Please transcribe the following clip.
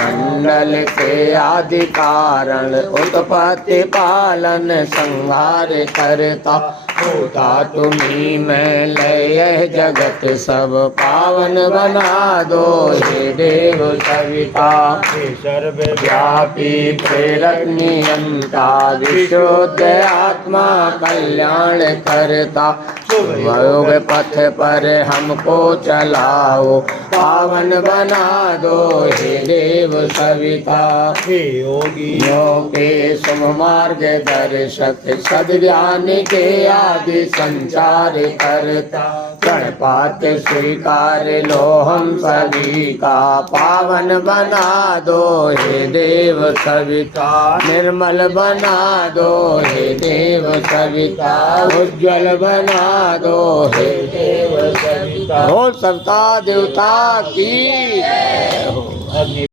मंडल के आदि कारण उत्पत्ति पालन संहार करता होता तुम्ही में लय जगत सब पावन बना दो हे देव सविता सर्वव्यापी प्रेरक नियंता विशुद्ध आत्मा कल्याण करता योग पथ पर हमको चलाओ पावन बना दो हे देव सविता हे योगियों के शुभ मार्ग दर्शक सद्ज्ञान के आदि संचार करता गणपात स्वीकार लो हम सभी का पावन बना दो हे देव सविता निर्मल बना दो हे देव सविता उज्ज्वल बना दो हे देव सविता हो सबका देवता की जय हो।